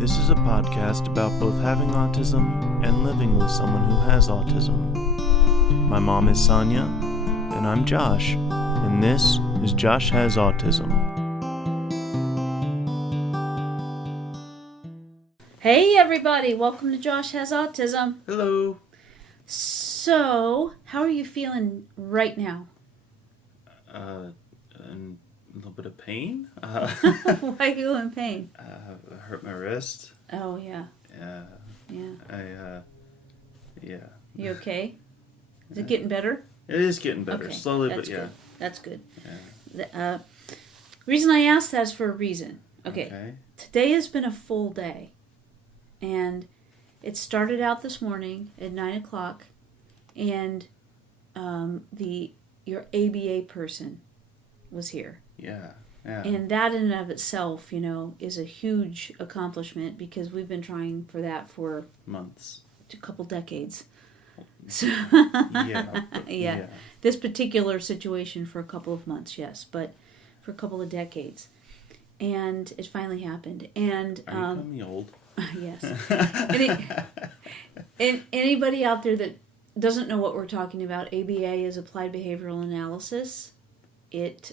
This is a podcast about both having autism and living with someone who has autism. My mom is Sonya, and I'm Josh, and this is Josh Has Autism. Hey everybody, welcome to Josh Has Autism. Hello. So, how are you feeling right now? A little bit of pain. Why are you in pain? I hurt my wrist. Oh, yeah. Yeah. Yeah. You okay? Is it getting better? It is getting better, Okay, slowly, that's but yeah. good. That's good. Yeah. The reason I asked that is for a reason. Okay. Today has been a full day. And it started out this morning at 9 o'clock, and your ABA person was here. Yeah. And that in and of itself, is a huge accomplishment because we've been trying for that for months. A couple decades. So Yeah. This particular situation for a couple of months, yes, but for a couple of decades. And it finally happened. And Are you calling me old? Yes. Anybody out there that doesn't know what we're talking about, ABA is Applied Behavioral Analysis. It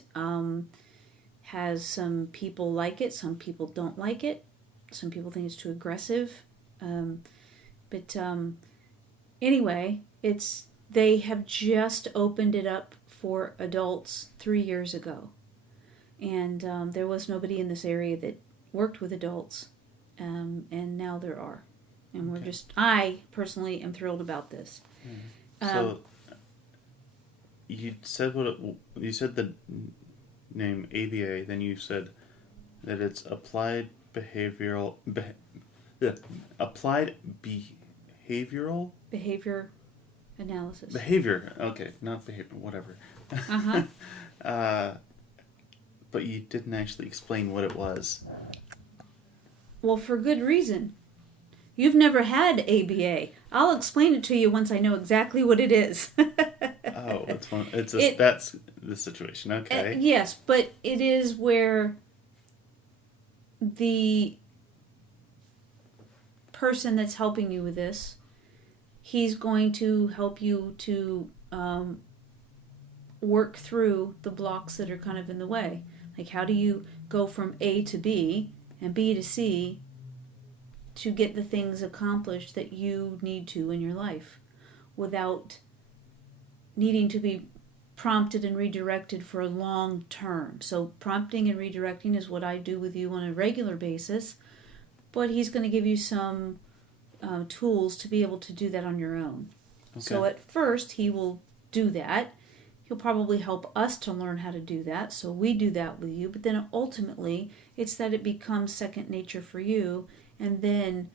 has some people like it, some people don't like it. Some people think it's too aggressive. Anyway, they have just opened it up for adults 3 years ago. And there was nobody in this area that worked with adults. And now there are. And I personally am thrilled about this. So, you said you said the name ABA, then you said that it's Applied Behavioral, Applied Behavioral? Behavior analysis. Behavior, okay, not behavior, whatever. But you didn't actually explain what it was. Well, for good reason. You've never had ABA. I'll explain it to you once I know exactly what it is. Oh, that's the situation. Okay. Yes, but it is where the person that's helping you with this, he's going to help you to work through the blocks that are kind of in the way. Like, how do you go from A to B and B to C to get the things accomplished that you need to in your life without needing to be prompted and redirected for a long term. So prompting and redirecting is what I do with you on a regular basis, but he's going to give you some tools to be able to do that on your own. Okay. So at first he will do that. He'll probably help us to learn how to do that, so we do that with you, but then ultimately it's that it becomes second nature for you, and then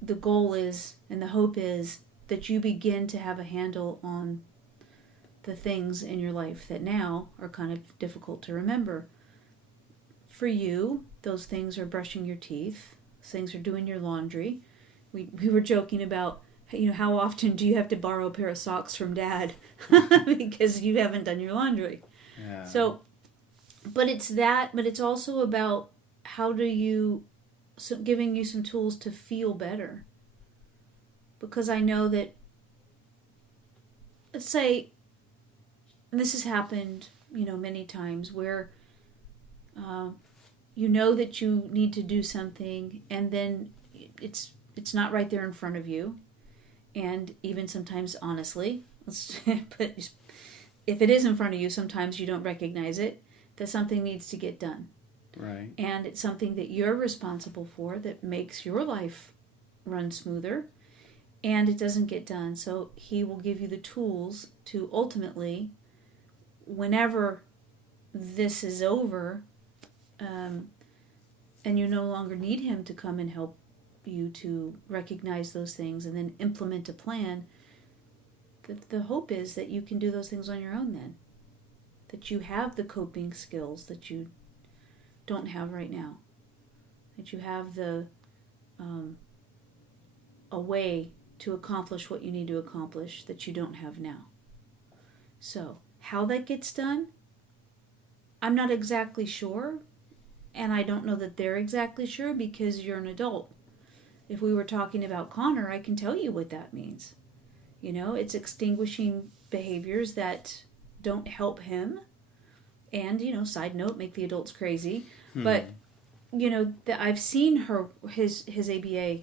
the goal is, and the hope is, that you begin to have a handle on the things in your life that now are kind of difficult to remember. For you, those things are brushing your teeth, things are doing your laundry. We were joking about, how often do you have to borrow a pair of socks from Dad because you haven't done your laundry? Yeah. So, but it's that, but it's also about giving you some tools to feel better. Because I know that, let's say, and this has happened, many times, where you know that you need to do something, and then it's not right there in front of you. And even sometimes, honestly, but if it is in front of you, sometimes you don't recognize it, that something needs to get done. Right. And it's something that you're responsible for that makes your life run smoother, and it doesn't get done. So he will give you the tools to ultimately, whenever this is over, and you no longer need him to come and help you to recognize those things and then implement a plan, the hope is that you can do those things on your own then. That you have the coping skills that you don't have right now. That you have a way to accomplish what you need to accomplish that you don't have now. So, how that gets done, I'm not exactly sure. And I don't know that they're exactly sure because you're an adult. If we were talking about Connor, I can tell you what that means. It's extinguishing behaviors that don't help him. And, side note, make the adults crazy. But, I've seen his ABA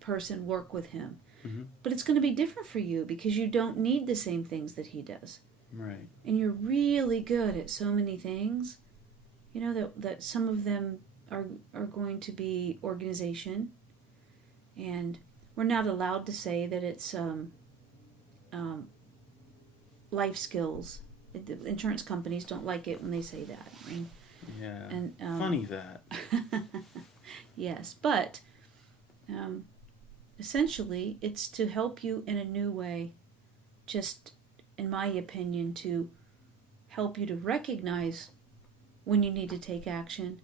person work with him. Mm-hmm. But it's going to be different for you because you don't need the same things that he does. Right. And you're really good at so many things. That some of them are going to be organization. And we're not allowed to say that it's life skills. The insurance companies don't like it when they say that. And funny that. Yes, but essentially it's to help you in a new way, just in my opinion, to help you to recognize when you need to take action,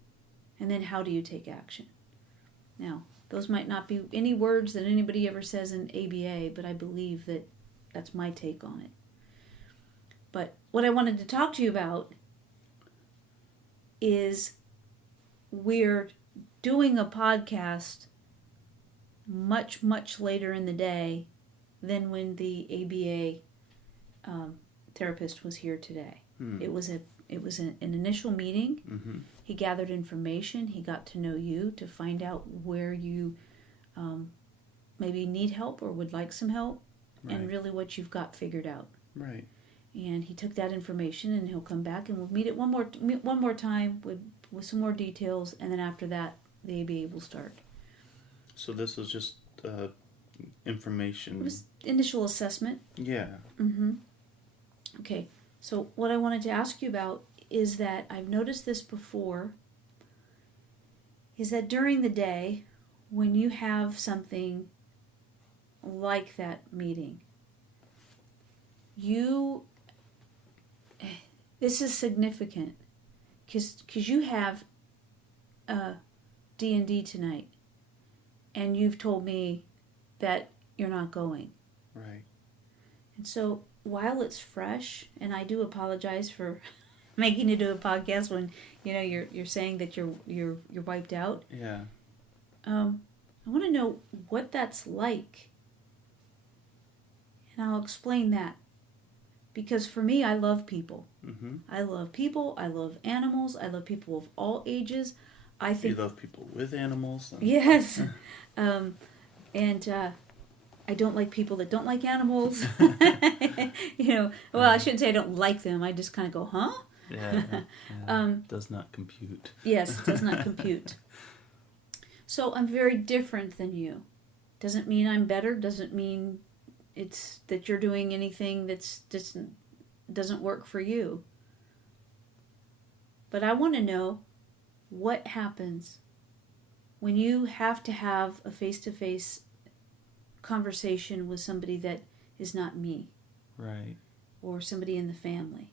and then how do you take action. Now, those might not be any words that anybody ever says in ABA, but I believe that that's my take on it. But what I wanted to talk to you about is we're doing a podcast much, much later in the day than when the ABA therapist was here today. It was an initial meeting. Mm-hmm. He gathered information. He got to know you to find out where you maybe need help or would like some help, Right. and really what you've got figured out. Right. And he took that information, and he'll come back, and we'll meet it one more time with some more details, and then after that, the ABA will start. So this was just information. It was initial assessment. Yeah. Mm-hmm. Okay. So what I wanted to ask you about is that I've noticed this before, is that during the day, when you have something like that meeting, this is significant because you have D&D tonight, and you've told me that you're not going. Right. And so while it's fresh, and I do apologize for making you do a podcast when you're saying that you're wiped out. Yeah. I want to know what that's like, and I'll explain that. Because for me, I love people. Mm-hmm. I love people. I love animals. I love people of all ages. I think you love people with animals. Yes, and I don't like people that don't like animals. Well, I shouldn't say I don't like them. I just kind of go, huh? Yeah. Does not compute. Yes, it does not compute. So I'm very different than you. Doesn't mean I'm better. Doesn't mean it's that you're doing anything that's just doesn't work for you. But I want to know what happens when you have to have a face-to-face conversation with somebody that is not me. Right. Or somebody in the family.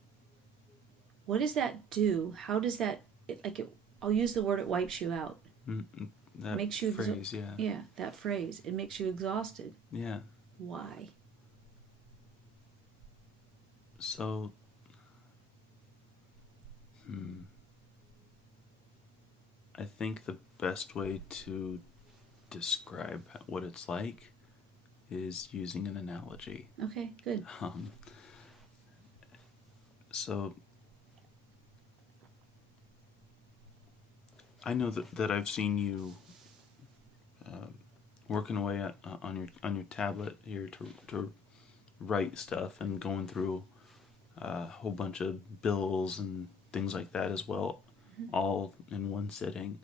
What does that do? How does that, I'll use the word, it wipes you out. That makes you phrase, yeah. Yeah, that phrase. It makes you exhausted. Yeah. Why? So, I think the best way to describe what it's like is using an analogy. Okay, good. So, I know that I've seen you working away on your tablet here to write stuff and going through a whole bunch of bills and things like that as well, all in one sitting.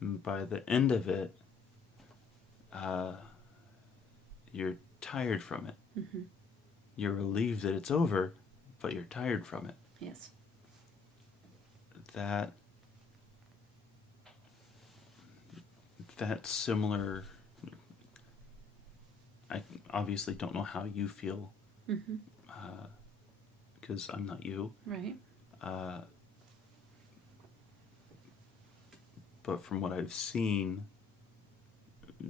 And by the end of it, you're tired from it. Mm-hmm. You're relieved that it's over, but you're tired from it. Yes. That's similar. I obviously don't know how you feel, because I'm not you. Right. But from what I've seen,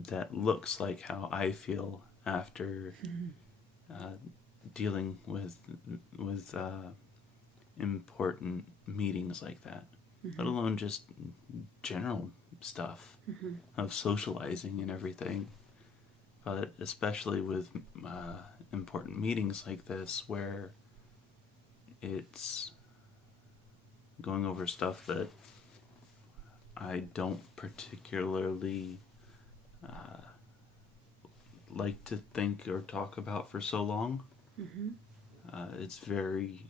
that looks like how I feel after dealing with important meetings like that. let alone just general stuff of socializing and everything. But especially with important meetings like this, where it's going over stuff that I don't particularly like to think or talk about for so long. It's very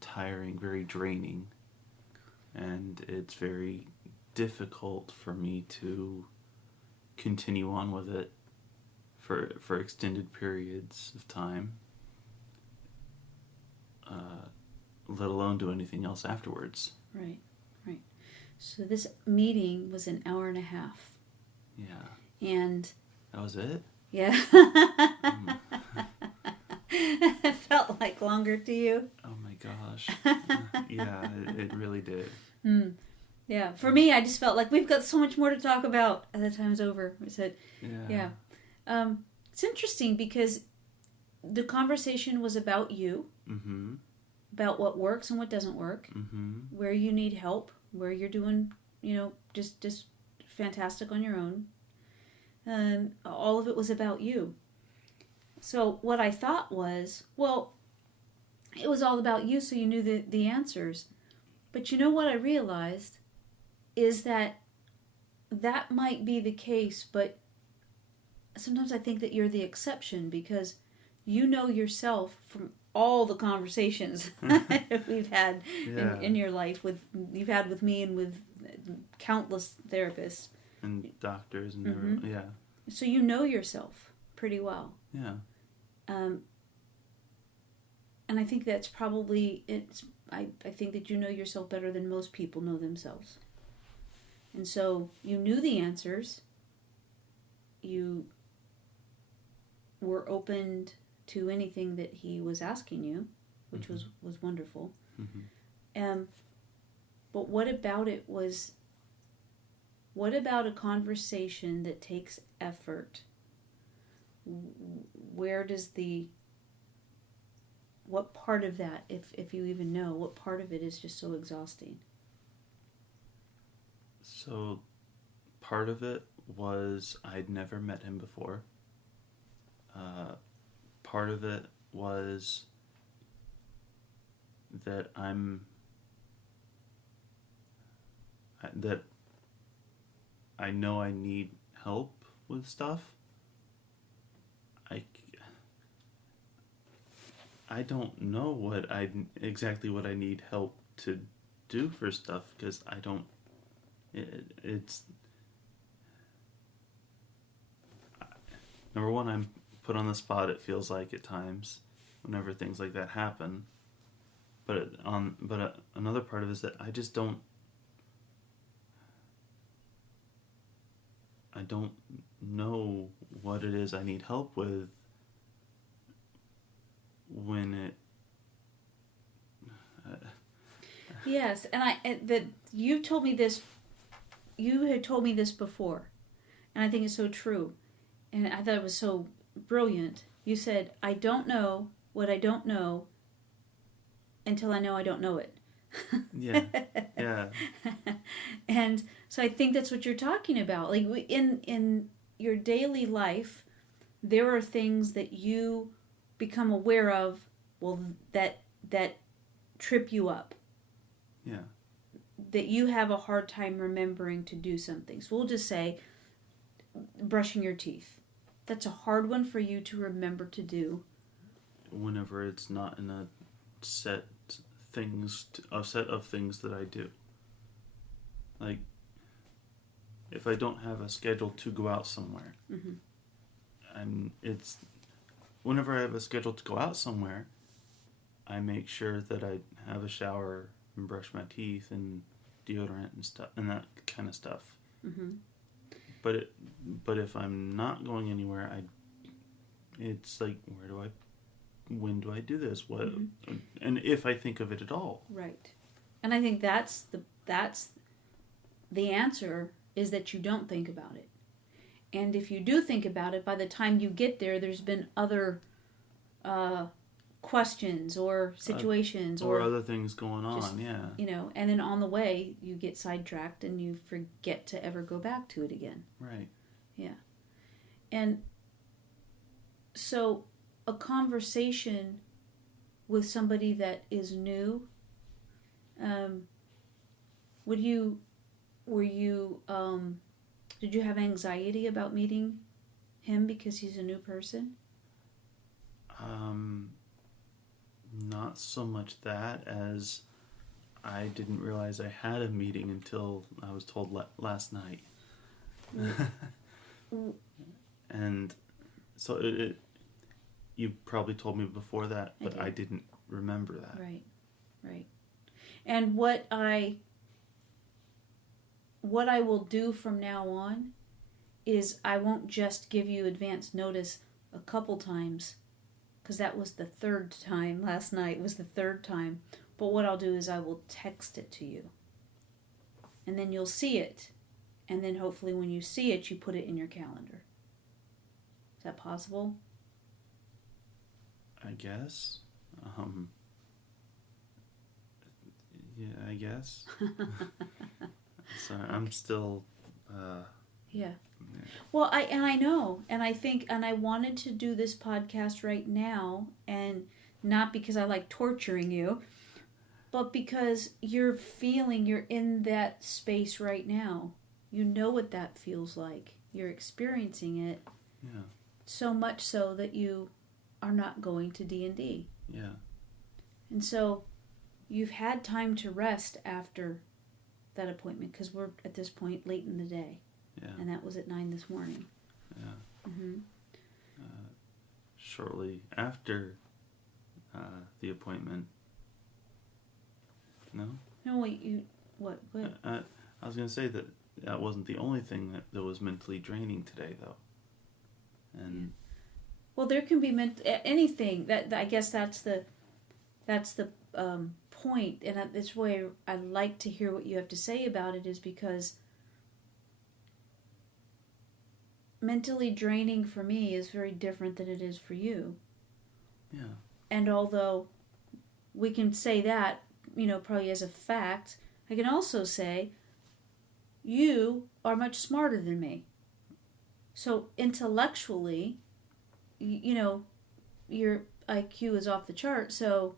tiring, very draining, and it's very difficult for me to continue on with it for extended periods of time, let alone do anything else afterwards. Right. So this meeting was an hour and a half. Yeah. And that was it? Yeah. It felt like longer to you. Oh my gosh. Yeah, it really did. Yeah, for me, I just felt like we've got so much more to talk about as the time's over. I said, yeah. It's interesting because the conversation was about you, about what works and what doesn't work, where you need help, where you're doing, just fantastic on your own. All of it was about you. So what I thought was, well, it was all about you, so you knew the answers. But you know what I realized is that might be the case, but sometimes I think that you're the exception, because you know yourself from all the conversations we've had in your life, you've had with me and with countless therapists and doctors and everyone. So you know yourself pretty well. And I think that's probably I think that you know yourself better than most people know themselves. And so you knew the answers. You were open to anything that he was asking you, which was wonderful. But what about a conversation that takes effort? What part of that, if you even know, what part of it is just so exhausting? So part of it was I'd never met him before. Part of it was that that I know I need help with stuff. I don't know exactly what I need help to do for stuff, because I don't. It's number one, I'm put on the spot. It feels like at times whenever things like that happen. But another part of it is that I just don't. I don't know what it is I need help with when it. Yes, and you told me this. You had told me this before, and I think it's so true, and I thought it was so brilliant. You said, "I don't know what I don't know until I know I don't know it." Yeah. And so I think that's what you're talking about. Like in your daily life, there are things that you become aware of, that trip you up. Yeah. That you have a hard time remembering to do something. So we'll just say brushing your teeth. That's a hard one for you to remember to do. Whenever it's not in a set of things that I do. Like, if I don't have a schedule to go out somewhere, whenever I have a schedule to go out somewhere, I make sure that I have a shower and brush my teeth and deodorant and stuff and that kind of stuff. But if I'm not going anywhere, it's like, when do I do this? What, and if I think of it at all. Right. And I think that's the answer, is that you don't think about it. And if you do think about it, by the time you get there, there's been other questions or situations or other things going on, just, yeah. And then on the way you get sidetracked and you forget to ever go back to it again. Right. Yeah. And so a conversation with somebody that is new, did you have anxiety about meeting him because he's a new person? Not so much that as I didn't realize I had a meeting until I was told last night. And so you probably told me before that, but I didn't remember that. Right. And what I will do from now on is I won't just give you advance notice a couple times, because that was the third time. Last night was the third time. But what I'll do is I will text it to you. And then you'll see it. And then hopefully when you see it, you put it in your calendar. Is that possible? I guess. Yeah, I guess. So I'm still... Yeah. Well, I know, and I think, and I wanted to do this podcast right now, and not because I like torturing you, but because you're in that space right now. You know what that feels like. You're experiencing it. Yeah. So much so that you are not going to D&D. Yeah. And so you've had time to rest after that appointment, because we're at this point late in the day. Yeah. And that was at 9 this morning. Yeah. Mm-hmm. Shortly after the appointment. No? No, wait, what? Go ahead. I was going to say that wasn't the only thing that was mentally draining today, though. And well, there can be anything. That I guess that's the point, and that's why I like to hear what you have to say about it, is because mentally draining for me is very different than it is for you. Yeah. And although we can say that, probably as a fact, I can also say you are much smarter than me. So intellectually, your IQ is off the chart. So,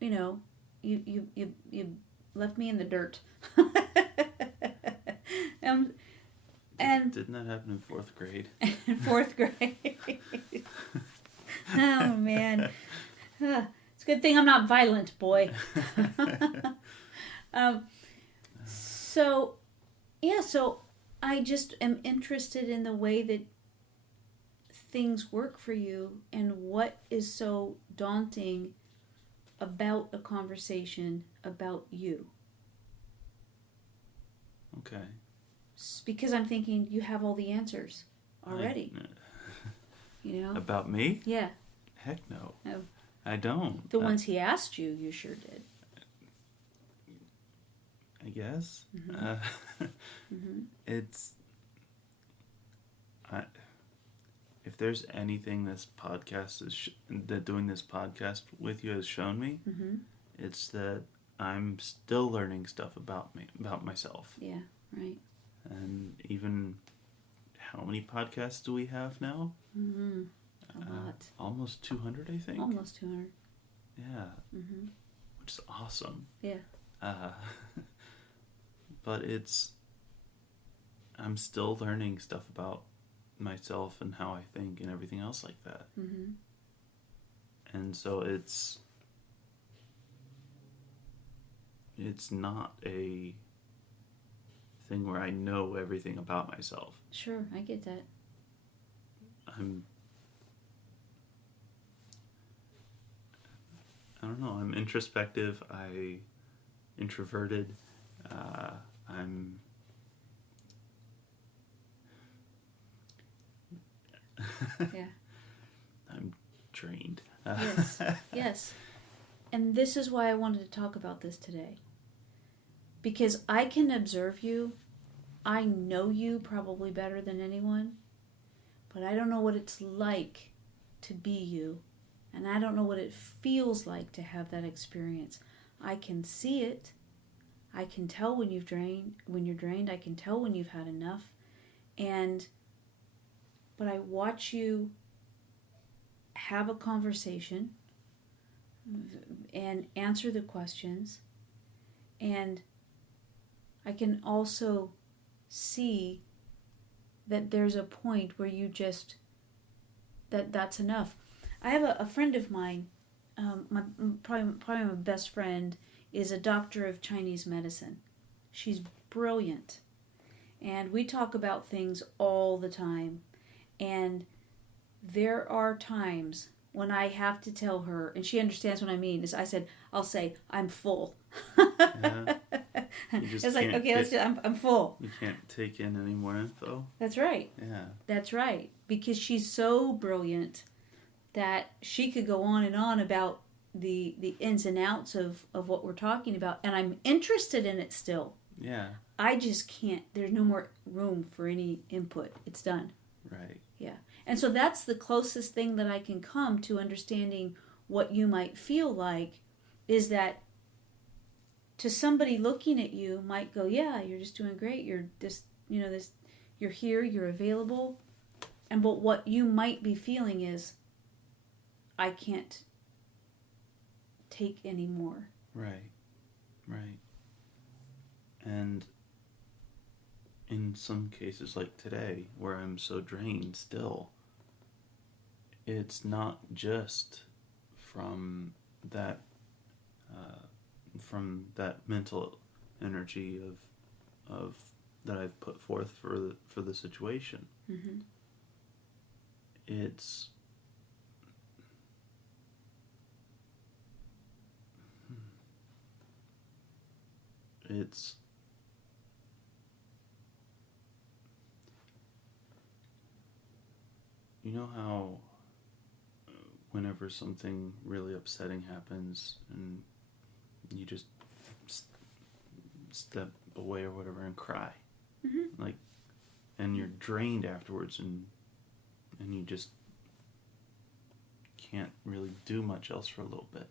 you left me in the dirt. And didn't that happen in 4th grade? In 4th grade. Oh, man. It's a good thing I'm not violent, boy. So I just am interested in the way that things work for you and what is so daunting about a conversation about you. Okay. Because I'm thinking you have all the answers already. About me? Yeah. Heck no. No. I don't. The ones he asked you sure did. I guess. Mm-hmm. Mm-hmm. It's... if there's anything this podcast is... that doing this podcast with you has shown me, mm-hmm. it's that I'm still learning stuff about myself. Yeah, right. And even... how many podcasts do we have now? Mm-hmm. A lot. Almost 200, I think. Almost 200. Yeah. Mm-hmm. Which is awesome. Yeah. But I'm still learning stuff about myself and how I think and everything else like that. Mm-hmm. And so it's not a thing where I know everything about myself. Sure, I get that. I don't know, I'm introspective, introverted, I'm yeah. I'm drained. Yes. And this is why I wanted to talk about this today. Because I can observe you. I know you probably better than anyone. But I don't know what it's like to be you. And I don't know what it feels like to have that experience. I can see it. I can tell when you're drained. I can tell when you've had enough. But I watch you have a conversation and answer the questions. And I can also see that there's a point where you just, that's enough. I have a friend of mine, probably my best friend, is a doctor of Chinese medicine. She's brilliant. And we talk about things all the time. And there are times when I have to tell her, and she understands what I mean, is I'll say, I'm full. Yeah. It's like, okay, I'm full. You can't take in any more info. That's right. Yeah. That's right. Because she's so brilliant that she could go on and on about the ins and outs of what we're talking about. And I'm interested in it still. Yeah. I just can't. There's no more room for any input. It's done. Right. Yeah. And so that's the closest thing that I can come to understanding what you might feel like, is that to somebody looking at you might go, yeah, you're just doing great. You're just, you're here, you're available. But what you might be feeling is, I can't take any more. Right. Right. And in some cases, like today, where I'm so drained still, it's not just from that mental energy of that I've put forth for the situation. Mm-hmm. It's you know how whenever something really upsetting happens and you just step away or whatever and cry, Mm-hmm. like, and you're drained afterwards, and you just can't really do much else for a little bit.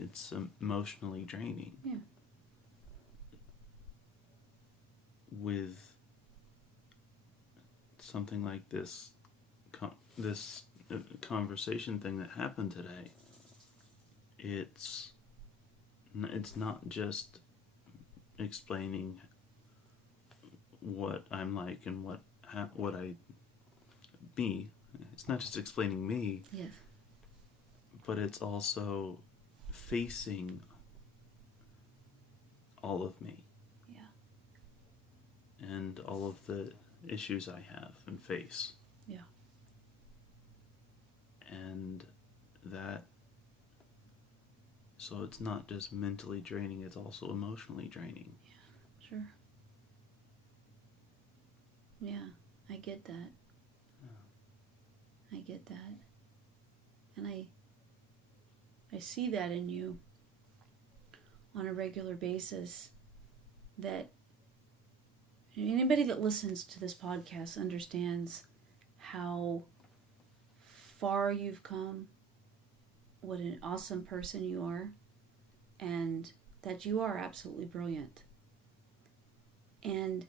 It's emotionally draining. Yeah. With something like this conversation thing that happened today, it's not just explaining what I'm like and what I be. It's not just explaining me. Yes. But it's also facing all of me. Yeah. And all of the issues I have and face. Yeah. And that, so it's not just mentally draining, it's also emotionally draining. Yeah, sure. Yeah, I get that. I get that. And I see that in you on a regular basis, that anybody that listens to this podcast understands how far you've come, what an awesome person you are, and that you are absolutely brilliant. And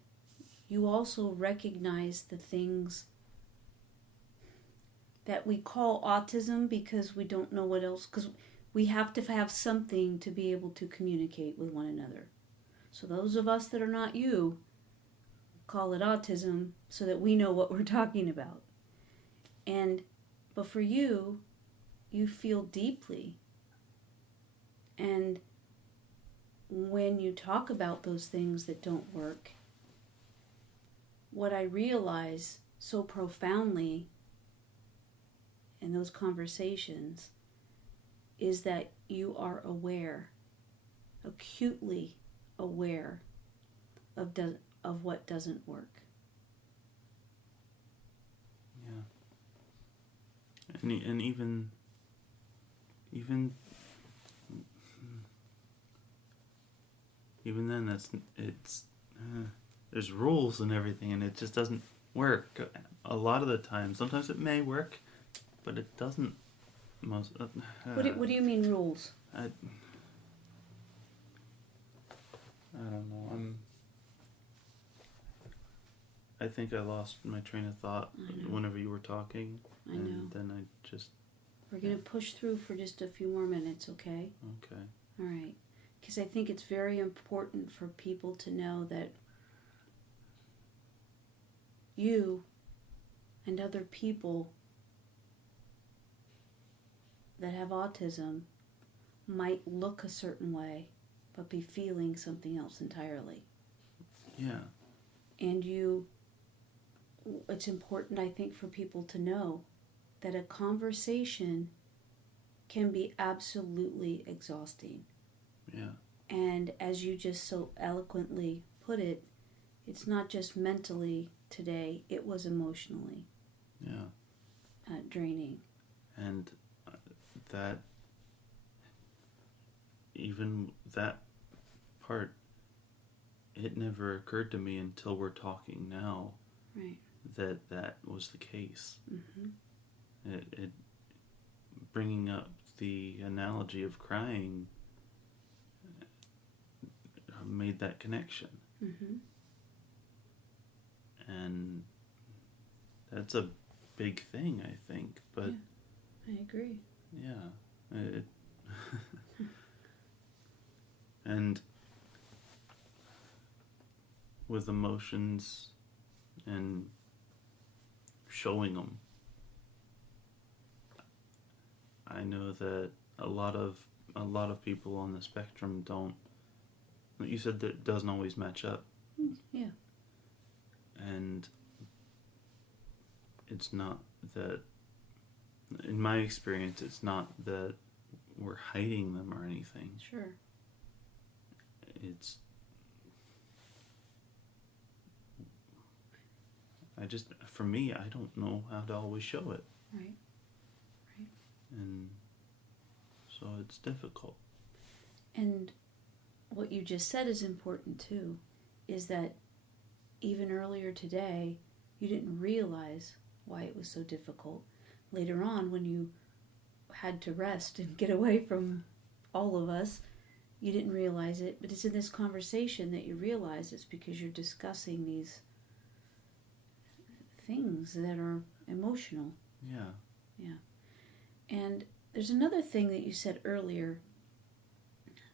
you also recognize the things that we call autism because we don't know what else, because we have to have something to be able to communicate with one another. So those of us that are not you call it autism so that we know what we're talking about. But for you, you feel deeply. And when you talk about those things that don't work, what I realize so profoundly in those conversations is that you are aware, acutely aware of what doesn't work. Yeah. And even then, there's rules and everything, and it just doesn't work a lot of the time. Sometimes it may work, but it doesn't. Most. What do you mean rules? I don't know. I think I lost my train of thought whenever you were talking. I know. And then I just... We're going to push through for just a few more minutes, okay? Okay. All right. Because I think it's very important for people to know that you and other people that have autism might look a certain way, but be feeling something else entirely. Yeah. And it's important, I think, for people to know that a conversation can be absolutely exhausting. Yeah. And as you just so eloquently put it, it's not just mentally today, it was emotionally draining. And that, even that part, it never occurred to me until we're talking now. Right. That was the case. Mm-hmm. It bringing up the analogy of crying made that connection. Mm-hmm. And that's a big thing, I think. But yeah, I agree. Yeah, and with emotions and showing them, I know that a lot of people on the spectrum don't. You said that it doesn't always match up. Yeah. And it's not that, in my experience, it's not that we're hiding them or anything. Sure. It's, for me, I don't know how to always show it. Right. And so it's difficult. And what you just said is important too, is that even earlier today, you didn't realize why it was so difficult. Later on, when you had to rest and get away from all of us, you didn't realize it. But it's in this conversation that you realize it's because you're discussing these things that are emotional. Yeah. Yeah. And there's another thing that you said earlier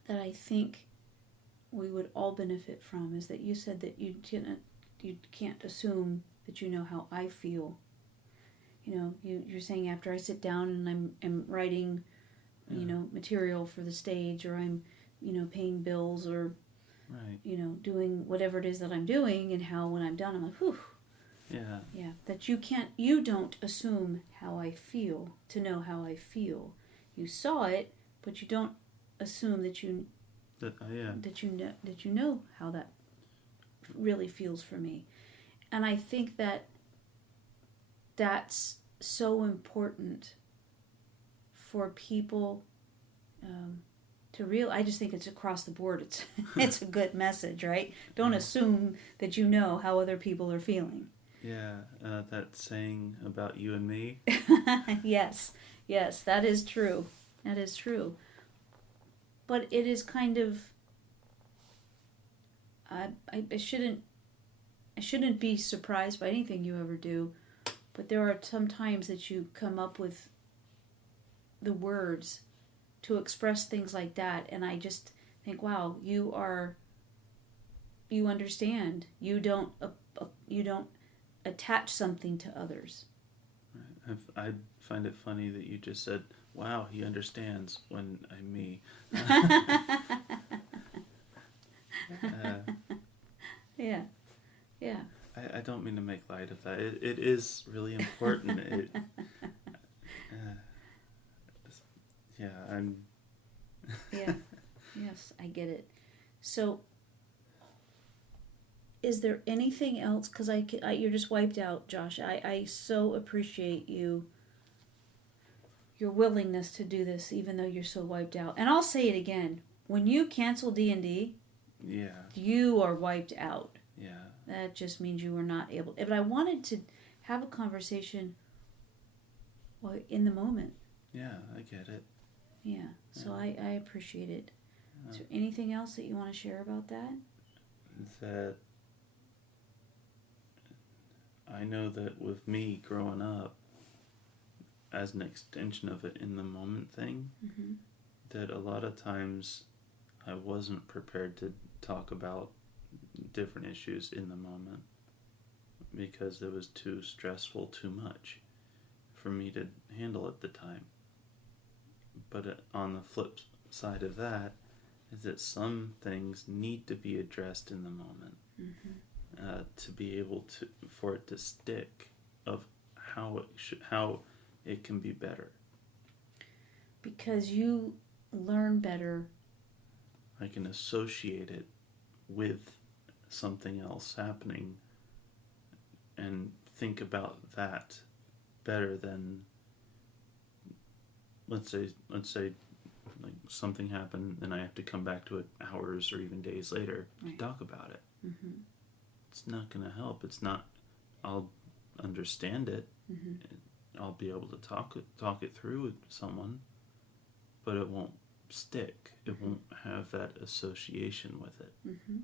that I think we would all benefit from, is that you said that you can't assume that you know how I feel. You know, you're saying after I sit down and I'm writing, material for the stage, or I'm, paying bills, or, right, doing whatever it is that I'm doing, and how when I'm done, I'm like, whew. Yeah. Yeah, that you don't assume how I feel to know how I feel. You saw it, but you don't assume that you know how that really feels for me. And I think that's so important for people to realize. I just think it's across the board. It's a good message, right? Don't assume that you know how other people are feeling. Yeah, that saying about you and me. Yes, that is true. That is true. But it is kind of, I shouldn't be surprised by anything you ever do, but there are some times that you come up with the words to express things like that, and I just think, wow, you understand. You don't attach something to others. I find it funny that you just said, wow, he understands, when I'm me. Yeah. I don't mean to make light of that. It is really important. I'm... Yeah. Yes, I get it. So, is there anything else? Because you're just wiped out, Josh. I so appreciate your willingness to do this, even though you're so wiped out. And I'll say it again. When you cancel D&D, you are wiped out. Yeah. That just means you were not able. But I wanted to have a conversation Well, in the moment. Yeah, I get it. Yeah. So Yeah. I appreciate it. Yeah. Is there anything else that you want to share about that? That I know that with me growing up, as an extension of it in the moment thing, Mm-hmm. that a lot of times I wasn't prepared to talk about different issues in the moment because it was too stressful, too much for me to handle at the time. But on the flip side of that is that some things need to be addressed in the moment, to be able to, for it to stick, of how it can be better. Because you learn better. I can associate it with something else happening and think about that better than, let's say like something happened and I have to come back to it hours or even days later to talk about it. Mm-hmm. It's not going to help. It's not. I'll understand it. Mm-hmm. I'll be able to talk it through with someone, but it won't stick. It won't have that association with it. Mm-hmm.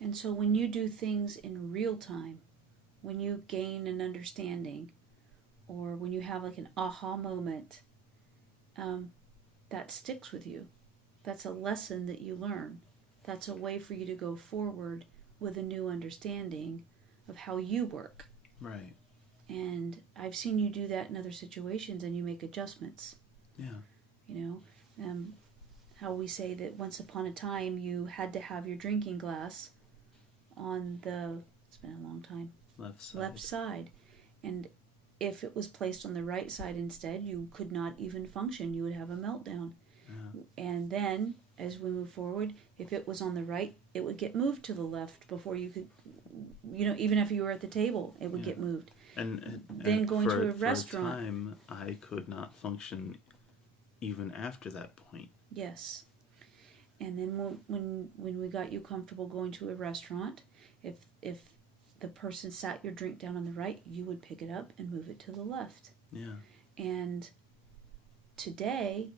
And so when you do things in real time, when you gain an understanding, or when you have like an aha moment, that sticks with you. That's a lesson that you learn. That's a way for you to go forward with a new understanding of how you work. Right. And I've seen you do that in other situations, and you make adjustments. Yeah. You know, how we say that once upon a time you had to have your drinking glass on the, it's been a long time, left side. And if it was placed on the right side instead, you could not even function. You would have a meltdown. Yeah. And then, as we move forward, if it was on the right, it would get moved to the left before you could, even if you were at the table, it would get moved. And then going to a restaurant. For a time, I could not function even after that point. Yes. And then when we got you comfortable going to a restaurant, if the person sat your drink down on the right, you would pick it up and move it to the left. Yeah. And today,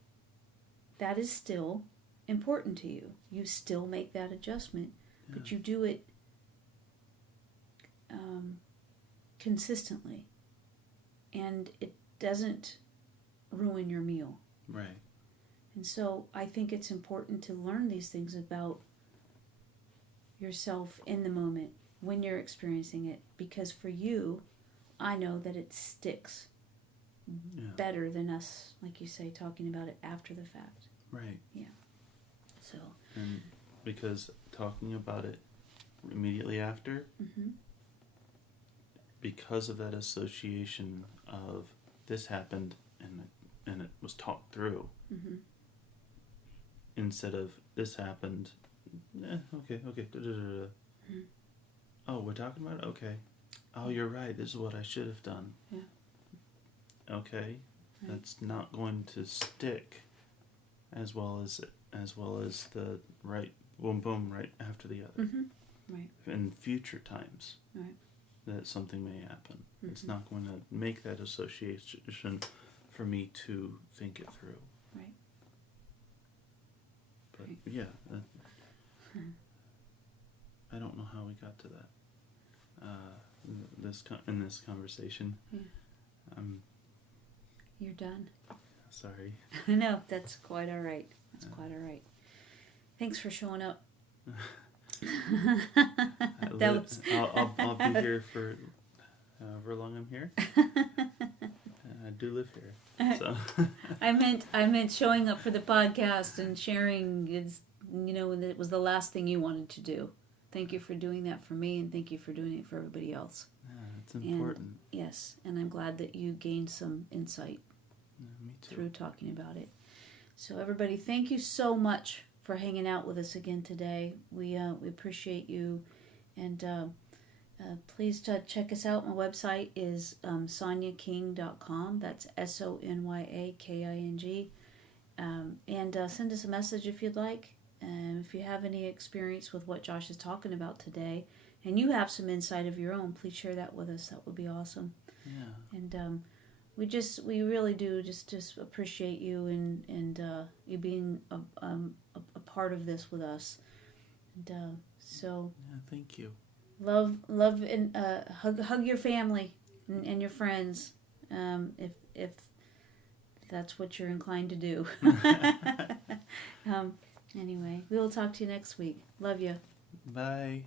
that is still important to you. You still make that adjustment, but you do it consistently, and it doesn't ruin your meal. Right. And so I think it's important to learn these things about yourself in the moment when you're experiencing it, because for you, I know that it sticks better than us, like you say, talking about it after the fact. Right. Yeah. So. And because talking about it immediately after, because of that association of this happened and it was talked through, instead of this happened, okay, oh, we're talking about it? Okay. Oh, you're right, this is what I should have done. Yeah. Okay. Right. That's not going to stick as well as the right boom boom right after the other. Right. In future times. Right. That something may happen. It's not going to make that association for me to think it through. Right. But yeah, I don't know how we got to that. In this conversation. Yeah. You're done. Sorry. No, that's quite all right. That's quite all right. Thanks for showing up. I'll be here for however long I'm here. I do live here, so. I meant showing up for the podcast and sharing is, when it was the last thing you wanted to do. Thank you for doing that for me, and thank you for doing it for everybody else. Yeah, it's important. And, yes, and I'm glad that you gained some insight Me too. through talking about it. So everybody, thank you so much for hanging out with us again today. We appreciate you, and please check us out. My website is sonyaking.com. That's SONYAKING. And send us a message if you'd like. If you have any experience with what Josh is talking about today, and you have some insight of your own, please share that with us. That would be awesome. Yeah. And we really do just appreciate you and you being a part of this with us. And so Yeah, thank you. love and hug your family and your friends, if that's what you're inclined to do. Anyway, we will talk to you next week. Love you. Bye.